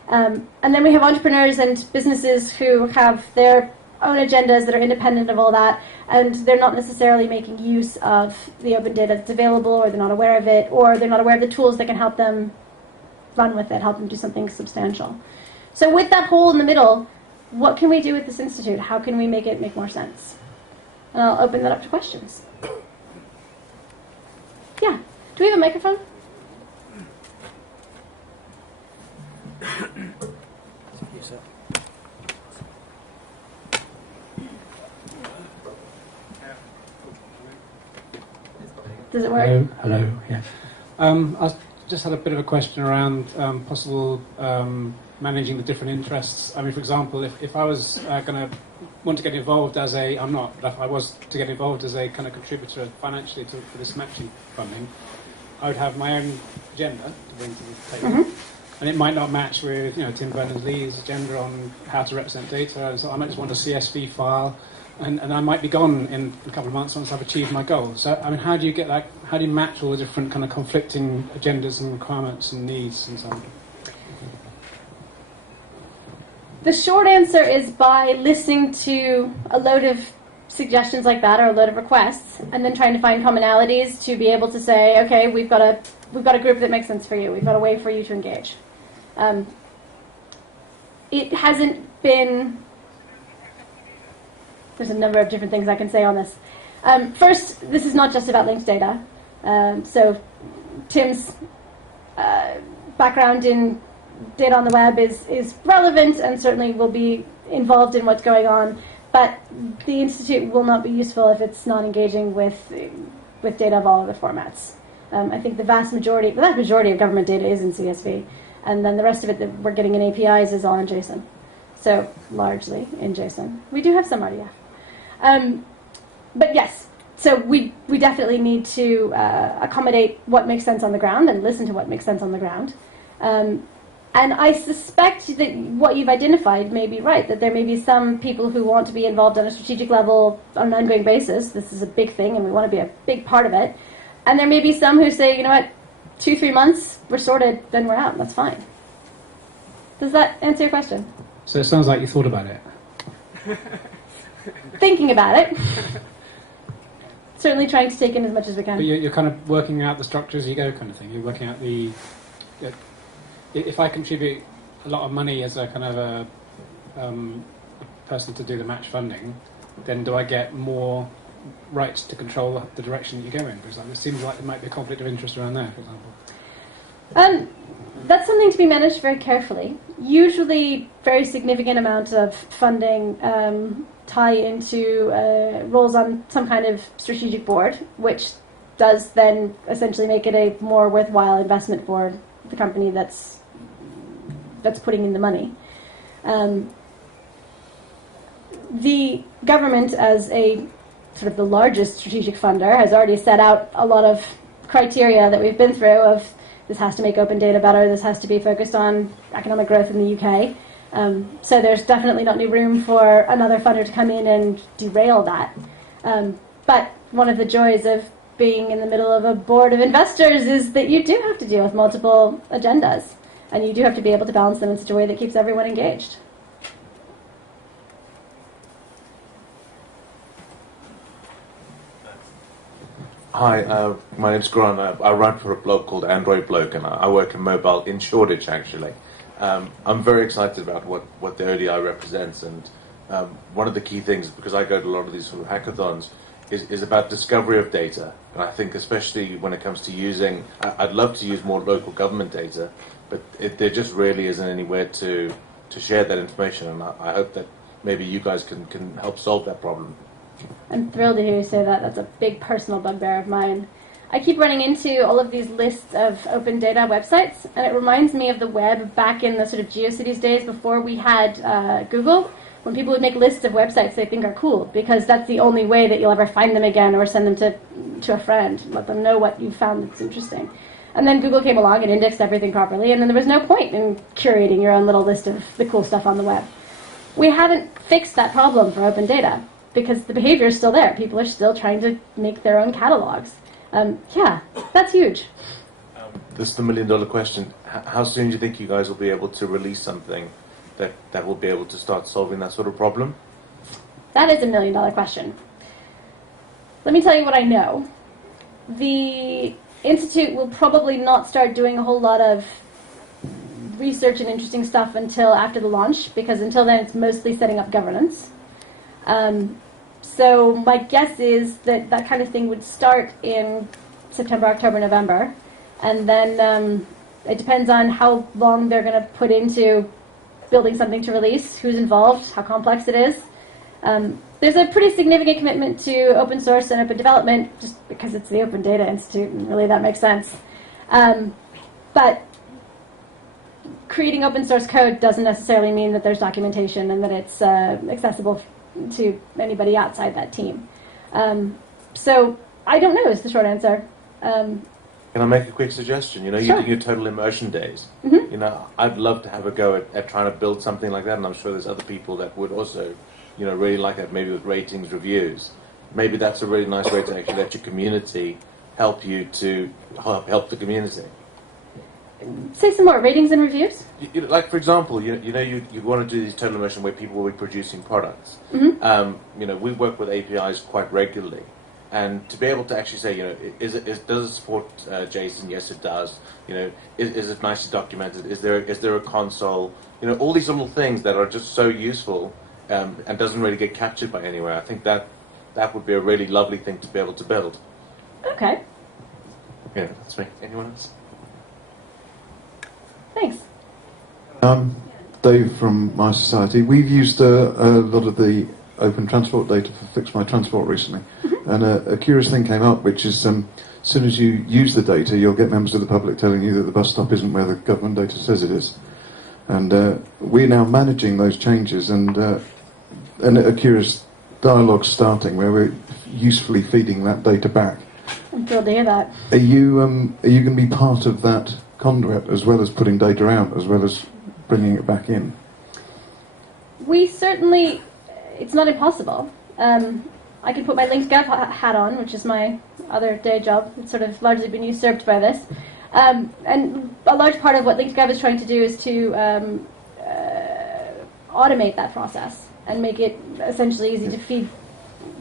And then we have entrepreneurs and businesses who have their own agendas that are independent of all that, and they're not necessarily making use of the open data that's available, or they're not aware of it, or they're not aware of the tools that can help them run with it, help them do something substantial. So with that hole in the middle, what can we do with this institute? How can we make it make more sense? And I'll open that up to questions. Yeah. Do we have a microphone? Does it work? Hello. Yeah. I just had a bit of a question around possible managing the different interests. I mean, for example, if I was going to want to get involved as a, I'm not, but if I was to get involved as a kind of contributor financially for this matching funding, I would have my own agenda to bring to the table. Mm-hmm. And it might not match with, Tim Berners-Lee's agenda on how to represent data. And so I might just want a CSV file. And I might be gone in a couple of months once I've achieved my goal. So, I mean, how do you get that? How do you match all the different kind of conflicting agendas and requirements and needs and so on? The short answer is by listening to a load of suggestions like that, or a load of requests, and then trying to find commonalities to be able to say, okay, we've got a group that makes sense for you. We've got a way for you to engage. It hasn't been. there's a number of different things I can say on this. First, this is not just about linked data. So Tim's background in data on the web is relevant and certainly will be involved in what's going on, but the Institute will not be useful if it's not engaging with data of all of the formats. I think the vast majority of government data is in CSV, and then the rest of it that we're getting in APIs is all in JSON. So largely in JSON. We do have some RDF. But yes, so we definitely need to accommodate what makes sense on the ground and listen to what makes sense on the ground. And I suspect that what you've identified may be right, that there may be some people who want to be involved on a strategic level on an ongoing basis. This is a big thing and we want to be a big part of it. And there may be some who say, you know what, 2-3 months, we're sorted, then we're out, that's fine. Does that answer your question? So it sounds like you thought about it. Thinking about it. Certainly trying to take in as much as we can. But you're kind of working out the structure as you go kind of thing. You're working out if I contribute a lot of money as a kind of a person to do the match funding, then do I get more rights to control the direction you go in? For example, it seems like there might be a conflict of interest around there, for example. That's something to be managed very carefully. Usually very significant amounts of funding tie into roles on some kind of strategic board, which does then essentially make it a more worthwhile investment for the company that's putting in the money. The government, as a sort of the largest strategic funder, has already set out a lot of criteria that we've been through of this has to make open data better, this has to be focused on economic growth in the UK. So there's definitely not any room for another funder to come in and derail that. But one of the joys of being in the middle of a board of investors is that you do have to deal with multiple agendas, and you do have to be able to balance them in such a way that keeps everyone engaged. Hi, my name's Grant. I run for a blog called Android Bloke, and I work in mobile in Shoreditch, actually. I'm very excited about what the ODI represents, and one of the key things, because I go to a lot of these sort of hackathons, is about discovery of data. And I think especially when it comes to using, I'd love to use more local government data, but there just really isn't anywhere to share that information, and I hope that maybe you guys can help solve that problem. I'm thrilled to hear you say that. That's a big personal bugbear of mine. I keep running into all of these lists of open data websites, and it reminds me of the web back in the sort of GeoCities days before we had Google, when people would make lists of websites they think are cool, because that's the only way that you'll ever find them again or send them to a friend, let them know what you found that's interesting. And then Google came along and indexed everything properly, and then there was no point in curating your own little list of the cool stuff on the web. We haven't fixed that problem for open data, because the behavior is still there. People are still trying to make their own catalogs. Yeah, that's huge. This is the million-dollar question. How soon do you think you guys will be able to release something that will be able to start solving that sort of problem? That is a million-dollar question. Let me tell you what I know. The Institute will probably not start doing a whole lot of research and interesting stuff until after the launch, because until then it's mostly setting up governance. So my guess is that that kind of thing would start in September, October, November, and then it depends on how long they're going to put into building something to release, who's involved, how complex it is. There's a pretty significant commitment to open source and open development, just because it's the Open Data Institute, and really that makes sense. But creating open source code doesn't necessarily mean that there's documentation and that it's accessible to anybody outside that team. So I don't know is the short answer. Can I make a quick suggestion? Sure. You do your Total Immersion days. Mm-hmm. I'd love to have a go at trying to build something like that, and I'm sure there's other people that would also, really like that, maybe with ratings, reviews. Maybe that's a really nice way to actually let your community help you to help the community. Say some more. Ratings and reviews? Like, for example, you want to do these Total Immersion where people will be producing products. Mm-hmm. We work with APIs quite regularly. And to be able to actually say, does it support JSON? Yes, it does. Is it nicely documented? Is there a console? All these little things that are just so useful. and doesn't really get captured by anywhere. I think that would be a really lovely thing to be able to build. Okay. Yeah, that's me. Anyone else? Thanks. Dave from My Society. We've used a lot of the open transport data for Fix My Transport recently, and a curious thing came up, which is as soon as you use the data, you'll get members of the public telling you that the bus stop isn't where the government data says it is. And we're now managing those changes, and a curious dialogue starting where we're usefully feeding that data back. I'm thrilled to hear that. Are you going to be part of that conduit, as well as putting data out, as well as bringing it back in? We certainly, it's not impossible. I can put my LinkedGov hat on, which is my other day job. It's sort of largely been usurped by this. And a large part of what LinkedGov is trying to do is to automate that process and make it essentially easy to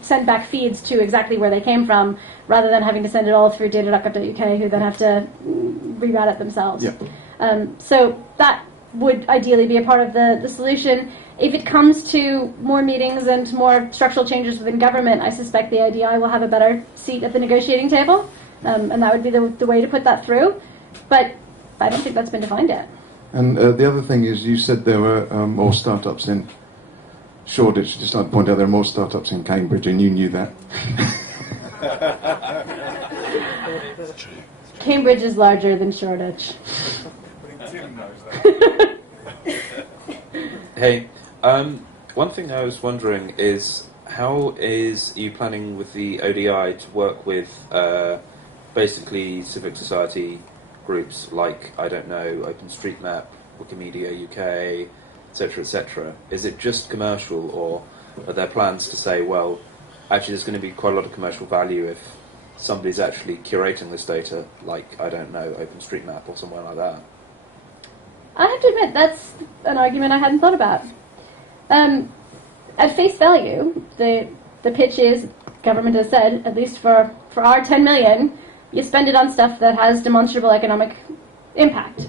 send back feeds to exactly where they came from, rather than having to send it all through data.gov.uk, who then have to reroute it themselves. Yeah. So that would ideally be a part of the solution. If it comes to more meetings and more structural changes within government, I suspect the ODI will have a better seat at the negotiating table, and that would be the way to put that through. But I don't think that's been defined yet. And the other thing is, you said there were more startups in Shoreditch. Just like to point out there are more startups in Cambridge, and you knew that. Cambridge is larger than Shoreditch. Hey, one thing I was wondering is, how is you planning with the ODI to work with basically civic society groups like, I don't know, OpenStreetMap, Wikimedia UK, etc., etc.? Is it just commercial, or are there plans to say, well, actually there's going to be quite a lot of commercial value if somebody's actually curating this data, like, I don't know, OpenStreetMap or somewhere like that? I have to admit, that's an argument I hadn't thought about. At face value, the pitch is, government has said, at least for our 10 million, you spend it on stuff that has demonstrable economic impact.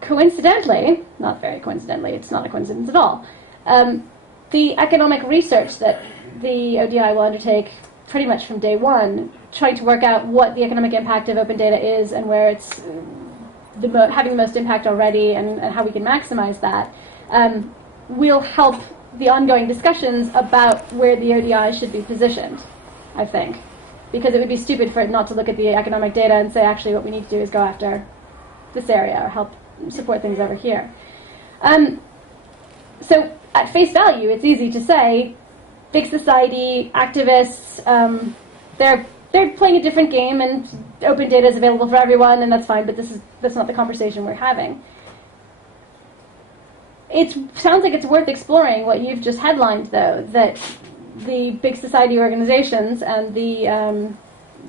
Coincidentally, not very coincidentally, it's not a coincidence at all, the economic research that the ODI will undertake pretty much from day one, trying to work out what the economic impact of open data is and where it's having the most impact already, and how we can maximize that, will help the ongoing discussions about where the ODI should be positioned, I think. Because it would be stupid for it not to look at the economic data and say, actually, what we need to do is go after this area or help support things over here. So at face value, it's easy to say, big society, activists, they're playing a different game, and open data is available for everyone, and that's fine, but that's not the conversation we're having. It sounds like it's worth exploring what you've just headlined, though, that the big society organizations and the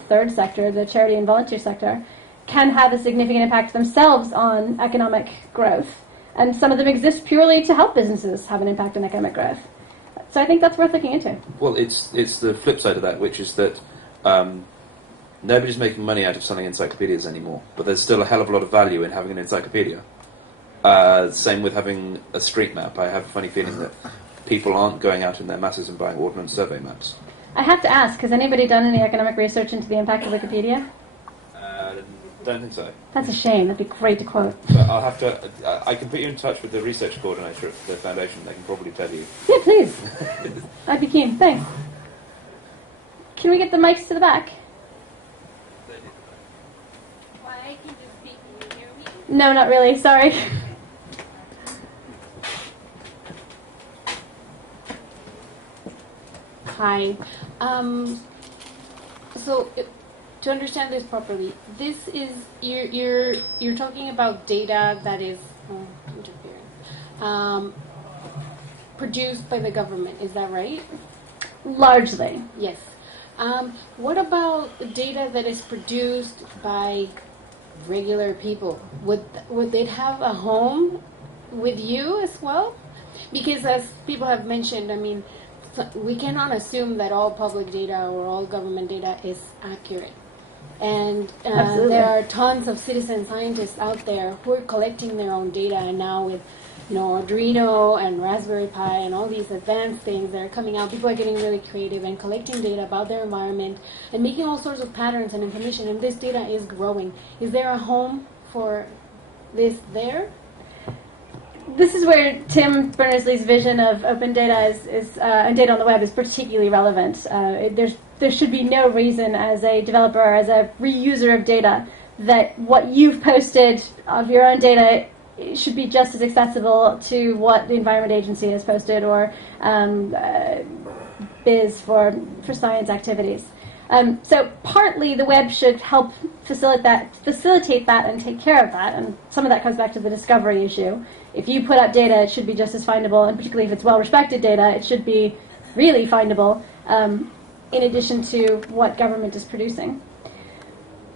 third sector, the charity and volunteer sector, can have a significant impact themselves on economic growth. And some of them exist purely to help businesses have an impact on economic growth. So I think that's worth looking into. Well, it's the flip side of that, which is that nobody's making money out of selling encyclopedias anymore, but there's still a hell of a lot of value in having an encyclopedia. Same with having a street map. I have a funny feeling that people aren't going out in their masses and buying ordnance survey maps. I have to ask, has anybody done any economic research into the impact of Wikipedia? Don't think so. That's a shame. That'd be great to quote. But I'll have to. I can put you in touch with the research coordinator at the foundation. They can probably tell you. Yeah, please. I'd be keen. Thanks. Can we get the mics to the back? Well, I can just speak. Can you hear me? No, not really. Sorry. Hi. So to understand this properly, this is you're talking about data that is interfering, produced by the government. Is that right? Largely. Yes. What about data that is produced by regular people? Would it have a home with you as well? Because as people have mentioned, I mean, we cannot assume that all public data or all government data is accurate. And there are tons of citizen scientists out there who are collecting their own data, and now with Arduino and Raspberry Pi and all these advanced things that are coming out. People are getting really creative and collecting data about their environment and making all sorts of patterns and information, and this data is growing. Is there a home for this there? This is where Tim Berners-Lee's vision of open data and data on the web is particularly relevant. There should be no reason as a developer, as a reuser of data, that what you've posted of your own data should be just as accessible to what the Environment Agency has posted or BIS for science activities. So partly the web should help facilitate that and take care of that, and some of that comes back to the discovery issue. If you put up data, it should be just as findable, and particularly if it's well-respected data, it should be really findable, in addition to what government is producing.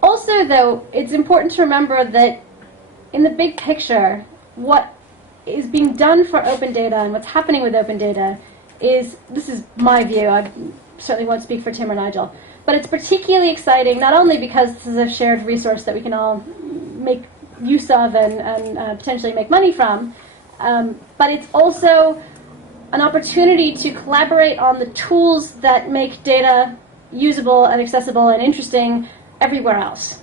Also, though, it's important to remember that in the big picture, what is being done for open data and what's happening with open data is, this is my view, I certainly won't speak for Tim or Nigel, but it's particularly exciting not only because this is a shared resource that we can all make use of and potentially make money from, but it's also an opportunity to collaborate on the tools that make data usable and accessible and interesting everywhere else.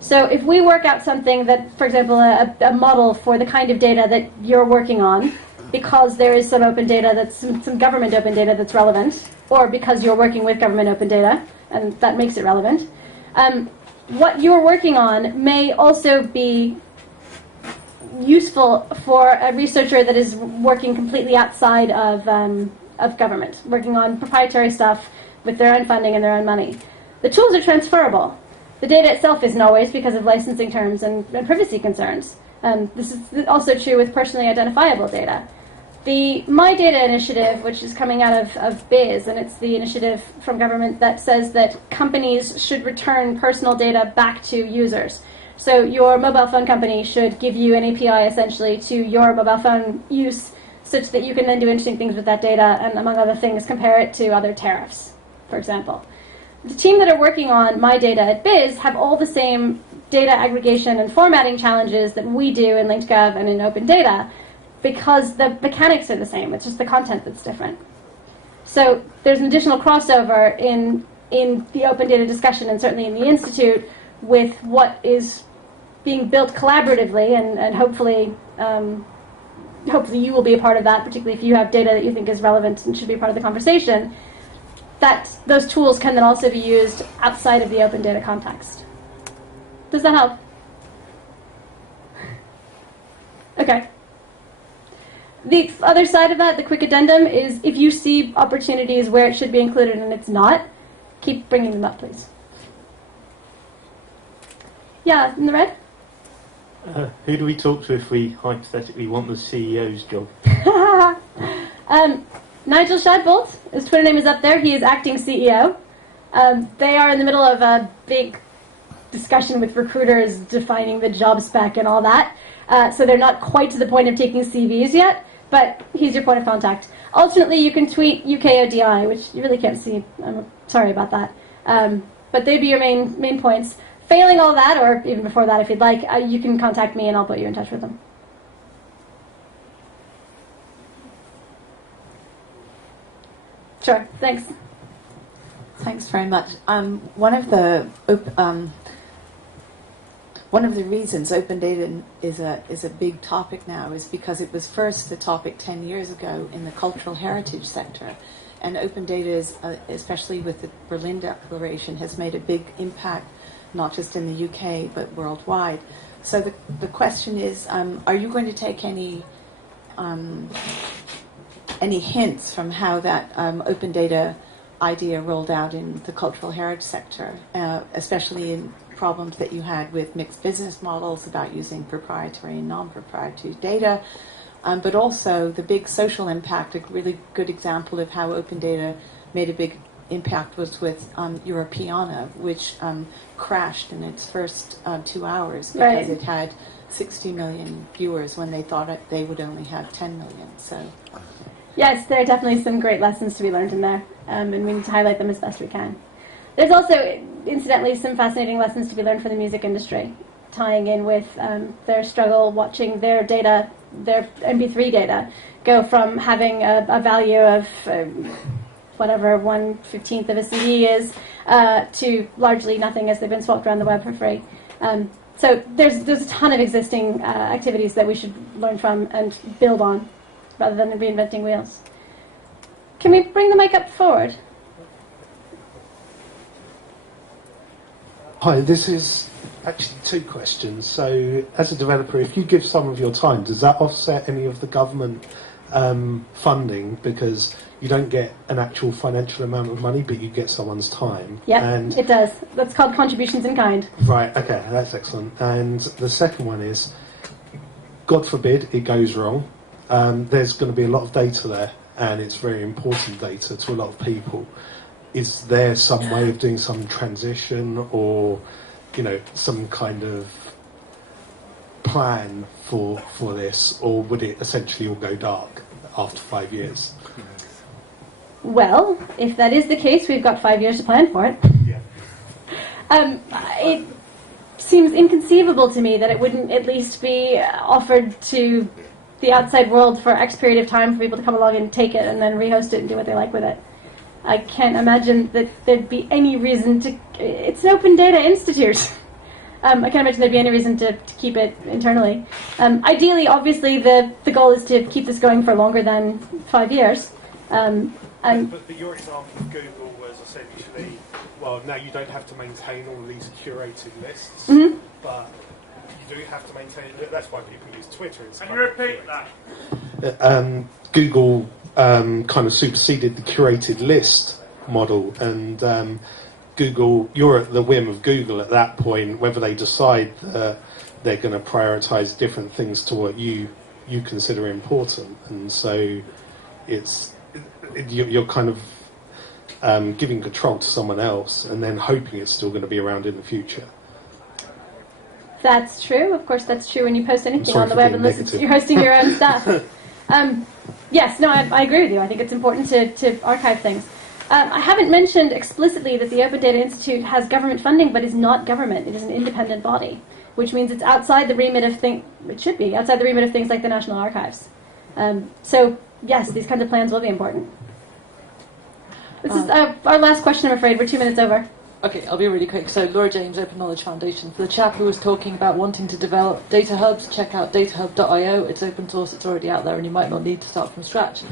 So if we work out something that, for example, a model for the kind of data that you're working on, because there is some open data that's some government open data that's relevant, or because you're working with government open data, and that makes it relevant, what you're working on may also be useful for a researcher that is working completely outside of government, working on proprietary stuff with their own funding and their own money. The tools are transferable. The data itself isn't always because of licensing terms and privacy concerns. This is also true with personally identifiable data. The My Data initiative, which is coming out of BIS, and it's the initiative from government that says that companies should return personal data back to users. So your mobile phone company should give you an API essentially to your mobile phone use such that you can then do interesting things with that data and, among other things, compare it to other tariffs, for example. The team that are working on My Data at BIS have all the same data aggregation and formatting challenges that we do in LinkedGov and in Open Data, because the mechanics are the same. It's just the content that's different. So there's an additional crossover in the open data discussion, and certainly in the Institute, with what is being built collaboratively, and hopefully you will be a part of that, particularly if you have data that you think is relevant and should be part of the conversation, that those tools can then also be used outside of the open data context. Does that help? Okay. The other side of that, the quick addendum, is if you see opportunities where it should be included and it's not, keep bringing them up, please. Yeah, in the red? Who do we talk to if we hypothetically want the CEO's job? Nigel Shadbolt, his Twitter name is up there. He is acting CEO. They are in the middle of a big discussion with recruiters defining the job spec and all that. So they're not quite to the point of taking CVs yet, but he's your point of contact. Ultimately, you can tweet UKODI, which you really can't see. I'm sorry about that. But they'd be your main points. Failing all that, or even before that if you'd like, you can contact me and I'll put you in touch with them. Sure, thanks. Thanks very much. One of the reasons open data is a big topic now is because it was first a topic 10 years ago in the cultural heritage sector, and open data is, especially with the Berlin Declaration, has made a big impact, not just in the UK but worldwide. So the question is, are you going to take any hints from how that open data idea rolled out in the cultural heritage sector, especially in problems that you had with mixed business models about using proprietary and non-proprietary data, but also the big social impact? A really good example of how open data made a big impact was with Europeana, which crashed in its first 2 hours because it had 60 million viewers when they thought they would only have 10 million. So, yes, there are definitely some great lessons to be learned in there, and we need to highlight them as best we can. There's also, incidentally, some fascinating lessons to be learned from the music industry, tying in with their struggle watching their data their MP3 data go from having a value of whatever 1/15 of a CD is to largely nothing as they've been swapped around the web for free. So there's a ton of existing activities that we should learn from and build on rather than reinventing wheels. Can we bring the mic up forward? Hi, this is actually two questions. So, as a developer, if you give some of your time, does that offset any of the government funding? Because you don't get an actual financial amount of money, but you get someone's time. Yep, it does. That's called contributions in kind. Right, okay, that's excellent. And the second one is, God forbid it goes wrong. There's going to be a lot of data there, and it's very important data to a lot of people. Is there some way of doing some transition or, some kind of plan for this, or would it essentially all go dark after 5 years? Well, if that is the case, we've got 5 years to plan for it. Yeah. It seems inconceivable to me that it wouldn't at least be offered to the outside world for X period of time for people to come along and take it and then rehost it and do what they like with it. I can't imagine that there'd be any reason to... It's an open data institute. I can't imagine there'd be any reason to keep it internally. Ideally, obviously, the goal is to keep this going for longer than 5 years. But your example of Google was essentially, well, now you don't have to maintain all these curated lists, but you do have to maintain it. That's why people use Twitter. Can you repeat that? Google kind of superseded the curated list model, and Google, you're at the whim of Google at that point, whether they decide that they're going to prioritise different things to what you consider important, and so you're kind of giving control to someone else and then hoping it's still going to be around in the future. That's true. Of course, that's true when you post anything on the web unless you're hosting your own stuff. Yes, no, I agree with you. I think it's important to archive things. I haven't mentioned explicitly that the Open Data Institute has government funding, but is not government. It is an independent body, which means it's outside the remit of it should be outside the remit of things like the National Archives. So yes, these kinds of plans will be important. This is our last question, I'm afraid. We're 2 minutes over. Okay, I'll be really quick. So, Laura James, Open Knowledge Foundation. For the chap who was talking about wanting to develop data hubs, check out datahub.io. It's open source, it's already out there, and you might not need to start from scratch.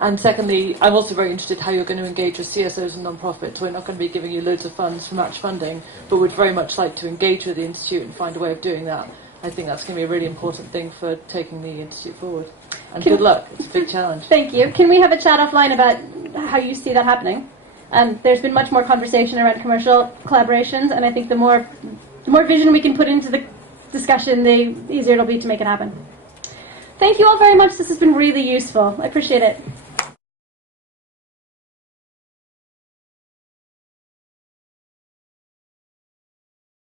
And secondly, I'm also very interested how you're going to engage with CSOs and non-profits. We're not going to be giving you loads of funds for match funding, but would very much like to engage with the Institute and find a way of doing that. I think that's going to be a really important thing for taking the Institute forward. And good luck. It's a big challenge. Thank you. Can we have a chat offline about how you see that happening? There's been much more conversation around commercial collaborations, and I think the more vision we can put into the discussion, the easier it'll be to make it happen. Thank you all very much. This has been really useful. I appreciate it.